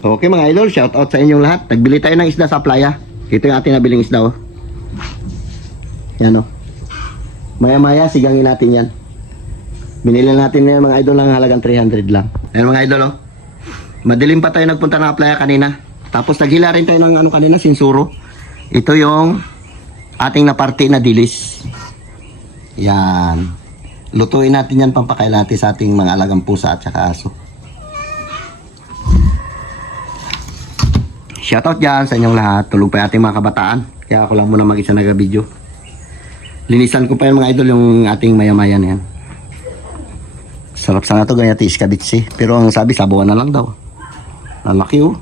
Okay mga idol, shout out sa inyong lahat. Nagbili tayo ng isda sa playa. Ito yung ating nabiling isda oh. Yan oh. Maya-maya sigangin natin yan. Binili natin yan mga idol ng halagang 300 lang. Ayan mga idol oh. Madilim pa tayo nagpunta ng playa kanina. Tapos naghila rin tayo ng ano kanina, sinsuro. Ito yung ating naparti na dilis. Yan. Lutuin natin yan pampakain natin sa ating mga alagang pusa at saka aso. Shoutout dyan sa inyong lahat. Tulog pa ating mga kabataan. Kaya ako lang muna mag-isa nag-video. Linisan ko pa yung mga idol yung ating maya-maya na yan. Sarap sana ito gaya tiis kabitsi. Pero ang sabi sabuan na lang daw. Lalaki oh.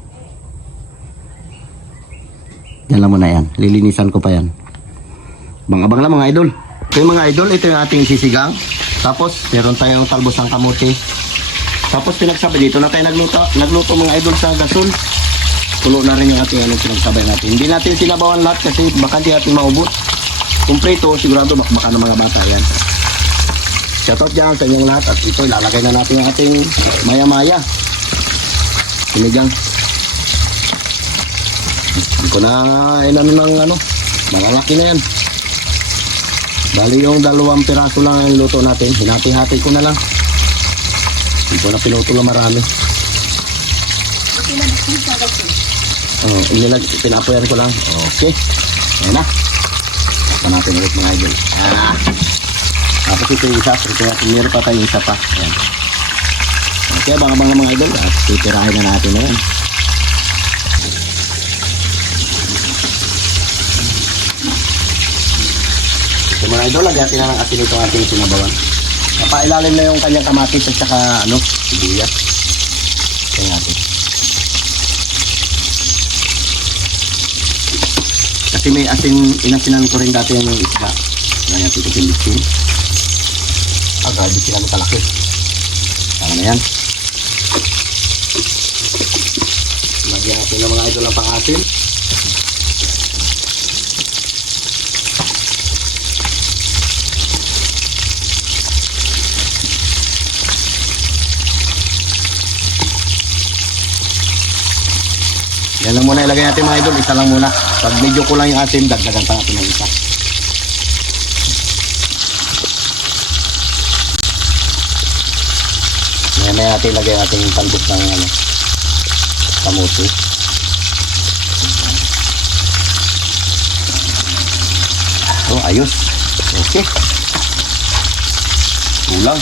Yan lang muna yan. Lilinisan ko pa yan. Bang-abang lang mga idol. Ito yung mga idol. Ito yung ating sisigang. Tapos meron tayong talbosang kamote. Tapos pinagsabi dito na tayo nagluto mga idol sa gasol. Tulo na rin yung ating anong pinagsabay natin. Hindi natin sinabawan lahat kasi baka hindi natin maubos. Kumpleto, sigurado bakbaka ng mga bata yan. Shoutout dyan sa inyong lahat. At ito, ilalagay na natin yung ating maya-maya. Sinigang. Hindi ko na inano ng ano. Malalaki na yan. Bali yung 2 piraso lang ang luto natin. Hinati-hati ko na lang. Hindi ko na pinutulo marami. Oh, pinapuyan ko lang. Okay. Ayan na. Tapos natin ulit mga idol. Tapos ito yung isa. Ito yung meron pa tayo isa pa. Ayan. Okay, bang-abang mga idol. At titirahin na natin na yan. Ito mga idol, lagyatin na ng asin itong ating sinabawan. Napailalim na yung kanyang kamatis at saka ano, sibuyas. Ito natin. Kasi may asin, inasinan ko rin dati yung isda. Ngayon ito pilitin. Grabe sila ng kalaki. Tama na yan. Lagyan natin ng mga idol ng pang-asin. Yan lang muna ilagay natin mga idol, isa lang muna. Pag medyo kulang yung asin, dagdagan pa natin ng isa. Ngayon na natin ilagay natin yung talbos ng ano, kamote. Oh, ayos. Okay. Kulang.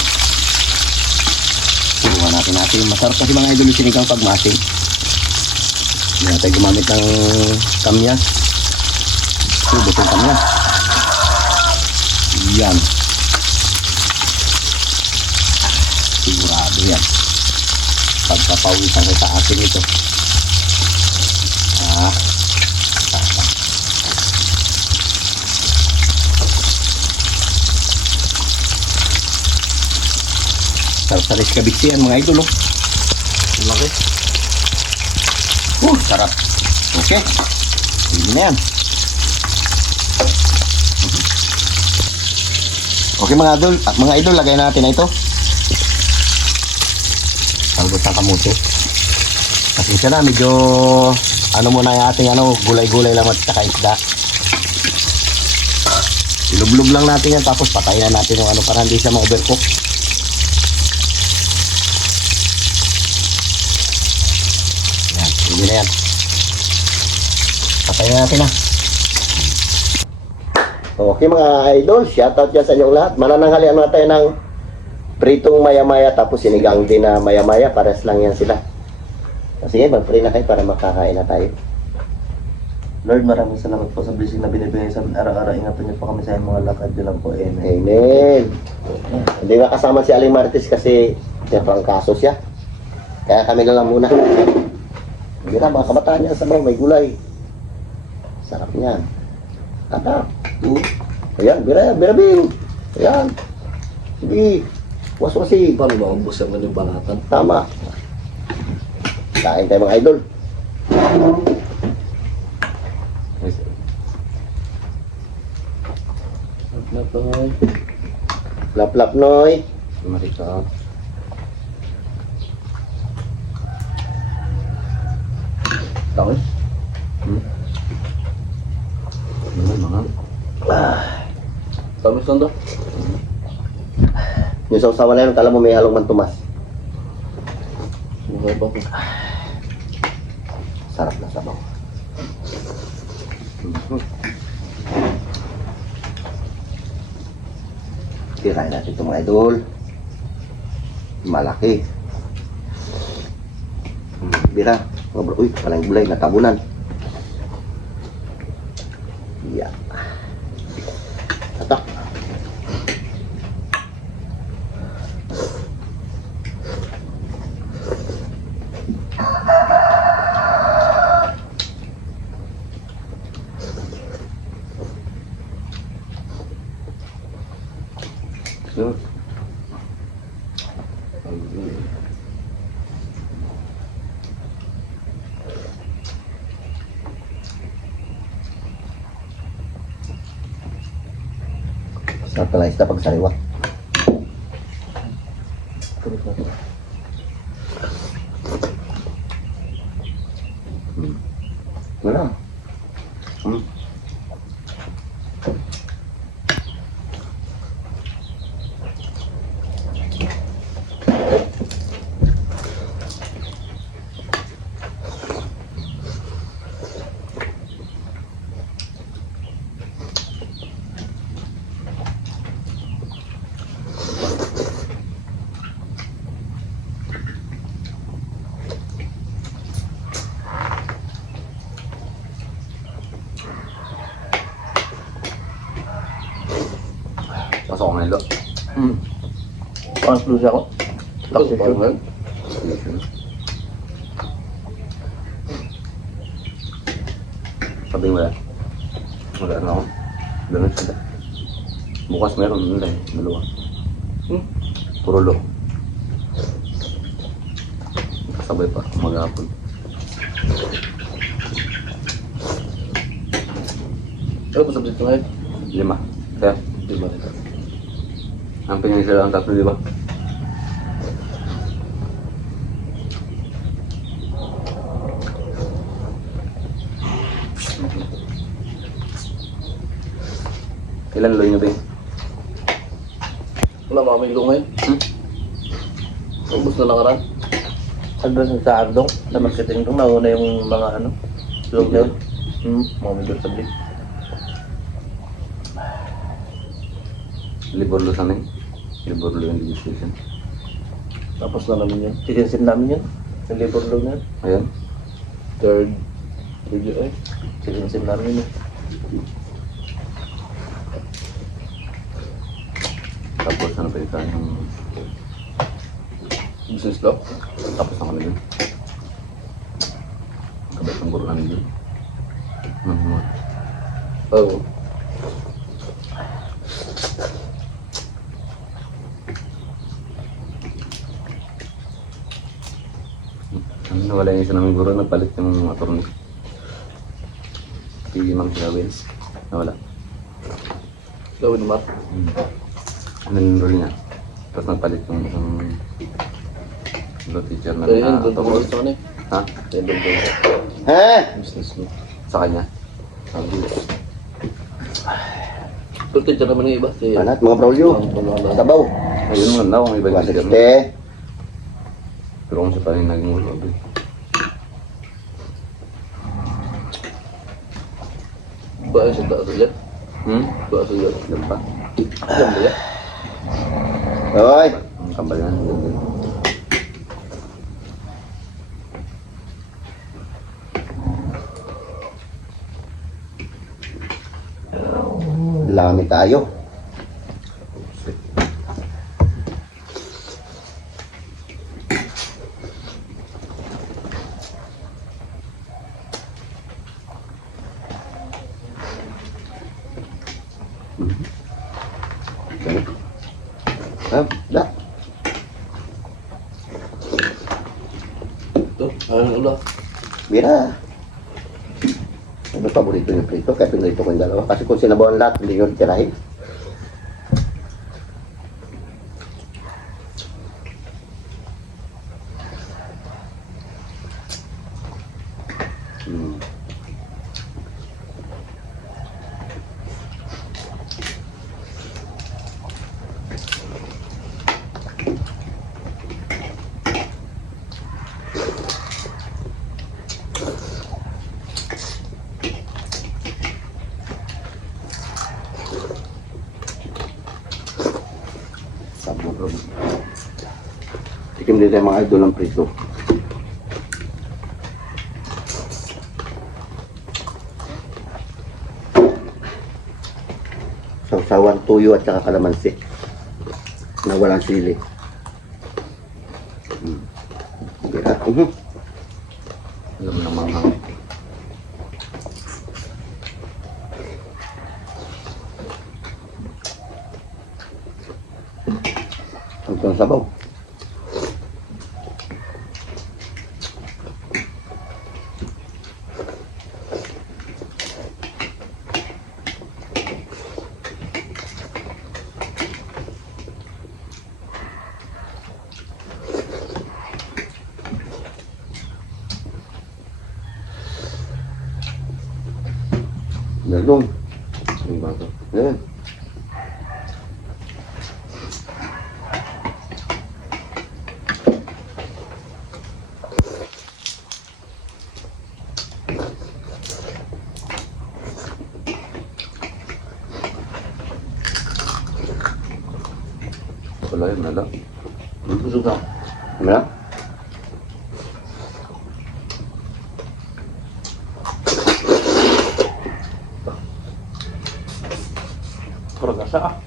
Suruhan natin. Masarap kasi mga idol yung sinigang pag maasin. Hindi natin gumamit ng kamyas. Subot yung kamyas. Yan. Sigurado yan. Pagkapawisan ko sa atin ito. Sarap-saris kabiksi yan mga idol. Laki. Sarap. Okay. Hindi na yan. Okay mga idol, lagay natin na ito. Talbos ng kamote. Kasi isa na, medyo ano muna yung ating gulay-gulay lang at saka isda. Ilublob lang natin yan, tapos patayin na natin yung para hindi siya ma-overcook. Hindi na yan. Patayin na natin na. Okay mga idol, shoutout dyan sa inyong lahat. Manananghalian na tayo ng pritong maya-maya tapos sinigang din na maya-maya. Pares lang yan sila. Sige, mag-pray na kayo para makakain na tayo. Lord, maraming salamat po sa blessing na binibigay sa amin araw-araw. Ingatan niyo po kami sa mga lakad nyo lang po. Amen. Amen. Hindi nga kasama si Aling Martis kasi may kaso siya. Kaya kami na lang muna. Bira, mga kabataan yan sa may gulay. Sarap niyan. Tata. Ayan, bira, Bing. Ayan. Sige. Was-wasi. Paano ba ang busang ng balatan? Tama. Kain tayo mga idol. Lap-lap, Noy. Marika. Takot. Mga. Tamis lang daw. Yung sausawan na yun, kala mo may halong mantumas. Bukay pa po. Sarap na sabaw. Tirahin natin ito mga idol. Malaki. Bira. Uy, palang gulay, natabunan. Yeah. Tatak. Yun. Sarap pala isda pag sariwa. Tamis na. Wala. Pasok na ilo. Parang flu siya ako. Takot pa rin. Sabi mo yan. Wala na ako. Ganun sila. Bukas meron nila eh. Dalawa. Puro lo. Kasabay pa. Maghapon. Ano po sabi dito ngayon? 5. Kaya, Di ba rin? ang pinili sila ang 3, di ba? Ilan loy nyo ba yun? Wala mga may ngayon. Ubus na lang rin. Andun sa Ardong, sa marketing dong, nauna yung mga ano, loob na yun. Mga medyo sabi. Liborlo sa amin. Liborlo yung registration. Tapos na namin yun. Titinsin namin yun. Yung labor loan na yun. Ayan. Third year eh. Titinsin namin yun. Tapos ano pa ito yung Business law. tapos na kami dun. Kabit ng guro namin dun. Oo. Nawala yung isa namin guro, nagpalit yung attorney. Si Ma'am Sinawin. Nawala. Gawin mo. Nalindol niya. Tapos nagpalit yung isang law teacher na Kaya yun, doon attorney. ko gusto ko na eh. Ha? Kaya doon ko. Business law. Sa kanya? Sabi. Pero teacher naman yung iba. Si Panat, mga braulyo. Sabaw. Ayun mo na, kung iba yung teacher na. Pero kung siya pa rin naging ulo. ba yung sunda sa dyan? Ba sa dyan? Yan pa. Yan ba yan? Hoy! Ang kambal na. Lami tayo. Dah. Ito, ayun ang ulo. Bira. Ano paborito yung prito? Kaya pinrito ko yung dalawa. Kasi kung sinabawan lahat, hindi yun tirahin. Hmm. Sabon. Tikim din tayo mga idol ng preso. Sausawan, tuyo at saka kalamansi na walang sili. Kira. Alam na manghang. Ang sabaw. Dalong. Ang bago. Yan. Wala yun, wala. Busog na. Ano na? Kurang asa ah.